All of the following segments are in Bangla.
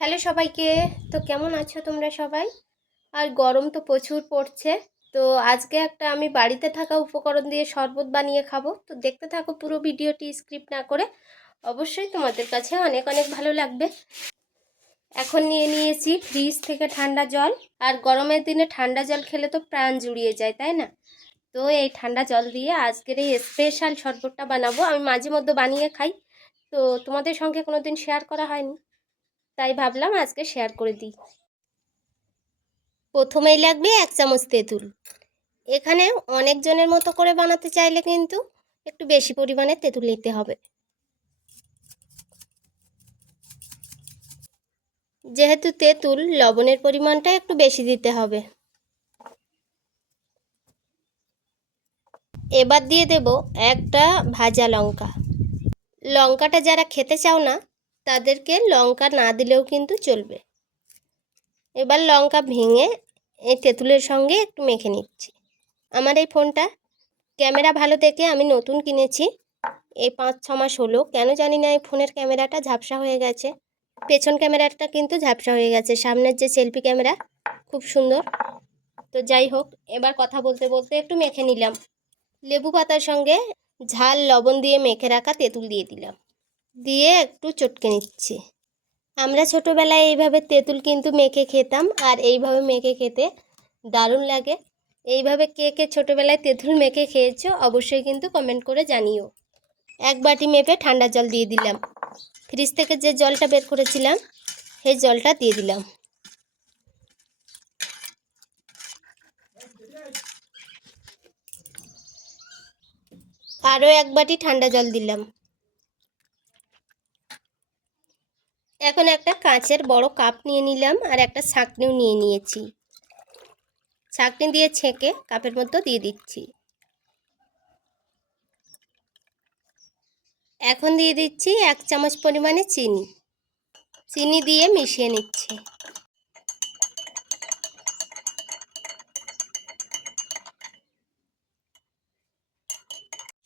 হ্যালো সবাইকে। তো কেমন আছো তোমরা সবাই? আর গরম তো প্রচুর পড়ছে। তো আজকে একটা আমি বাড়িতে থাকা উপকরণ দিয়ে শরবত বানিয়ে খাবো। তো দেখতে থাকো পুরো ভিডিওটি স্ক্রিপ্ট না করে। অবশ্যই তোমাদের কাছে অনেক অনেক ভালো লাগবে। এখন নিয়ে নিয়েছি ফ্রিজ থেকে ঠান্ডা জল। আর গরমের দিনে ঠান্ডা জল খেলে তো প্রাণ জুড়িয়ে যায়, তাই না? তো এই ঠান্ডা জল দিয়ে আজকের এই স্পেশাল শরবতটা বানাবো। আমি মাঝে মধ্যে বানিয়ে খাই, তো তোমাদের সঙ্গে কোনোদিন শেয়ার করা হয়নি, তাই ভাবলাম আজকে শেয়ার করে দিই। প্রথমেই লাগবে 1 চামচ তেঁতুল। এখানে অনেকজনের মতো করে বানাতে চাইলে কিন্তু একটু বেশি পরিমাণে তেঁতুল নিতে হবে, যেহেতু তেঁতুল লবণের পরিমাণটা একটু বেশি দিতে হবে। এবার দিয়ে দেব একটা ভাজা লঙ্কা। লঙ্কাটা যারা খেতে চাও না তাদেরকে লঙ্কা না দিলেও কিন্তু চলবে। এবার লঙ্কা ভেঙে এই তেঁতুলের সঙ্গে একটু মেখে নিচ্ছি। আমার এই ফোনটা ক্যামেরা ভালো দেখে আমি নতুন কিনেছি, এই 5-6 মাস হলো। কেন জানি না এই ফোনের ক্যামেরাটা ঝাপসা হয়ে গেছে। পেছন ক্যামেরাটা কিন্তু ঝাপসা হয়ে গেছে, সামনের যে সেলফি ক্যামেরা খুব সুন্দর। তো যাই হোক, এবার কথা বলতে বলতে একটু মেখে নিলাম। লেবু পাতার সঙ্গে ঝাল লবণ দিয়ে মেখে রাখা তেঁতুল দিয়ে দিলাম, দিয়ে একটু চটকে নিচ্ছি। আমরা ছোটোবেলায় এইভাবে তেঁতুল কিন্তু মেখে খেতাম, আর এইভাবে মেখে খেতে দারুণ লাগে। এইভাবে কে কে ছোটোবেলায় তেঁতুল মেখে খেয়েছো অবশ্যই কিন্তু কমেন্ট করে জানিও। 1 বাটি মেপে ঠান্ডা জল দিয়ে দিলাম। ফ্রিজ থেকে যে জলটা বের করেছিলাম সেই জলটা দিয়ে দিলাম। আরও 1 বাটি ঠান্ডা জল দিলাম। এখন একটা কাঁচের বড় কাপ নিয়ে নিলাম, আর একটা ছাঁকনিও নিয়ে নিয়েছি। ছাঁকনি দিয়ে ছেঁকে কাপের মধ্যে দিয়ে দিচ্ছি। এখন দিয়ে দিচ্ছি 1 চামচ পরিমাণে চিনি। চিনি দিয়ে মিশিয়ে নিচ্ছি।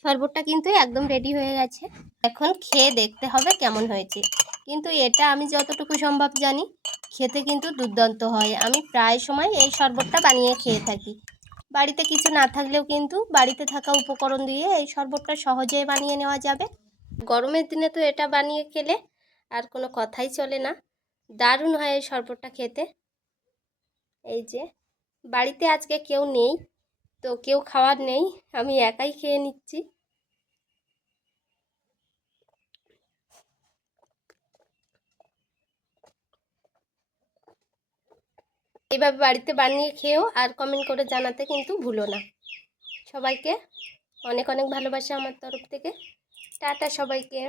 শরবতটা কিন্তু একদম রেডি হয়ে গেছে। এখন খেয়ে দেখতে হবে কেমন হয়েছে। কিন্তু এটা আমি যতটুকু সম্ভব জানি খেতে কিন্তু দুর্দান্ত হয়। আমি প্রায় সময় এই শরবতটা বানিয়ে খেয়ে থাকি। বাড়িতে কিছু না থাকলেও কিন্তু বাড়িতে থাকা উপকরণ দিয়ে এই শরবতটা সহজেই বানিয়ে নেওয়া যাবে। গরমের দিনে তো এটা বানিয়ে খেলে আর কোনো কথাই চলে না। দারুণ হয় এই শরবতটা খেতে। এই যে বাড়িতে আজকে কেউ নেই, তো কেউ খাওয়ার নেই, আমি একাই খেয়ে নিচ্ছি। এইভাবে বাড়িতে বানিয়ে খেয়েও আর কমেন্ট করে জানাতে কিন্তু ভুলো না। সবাইকে অনেক অনেক ভালোবাসা আমার তরফ থেকে। টাটা সবাইকে।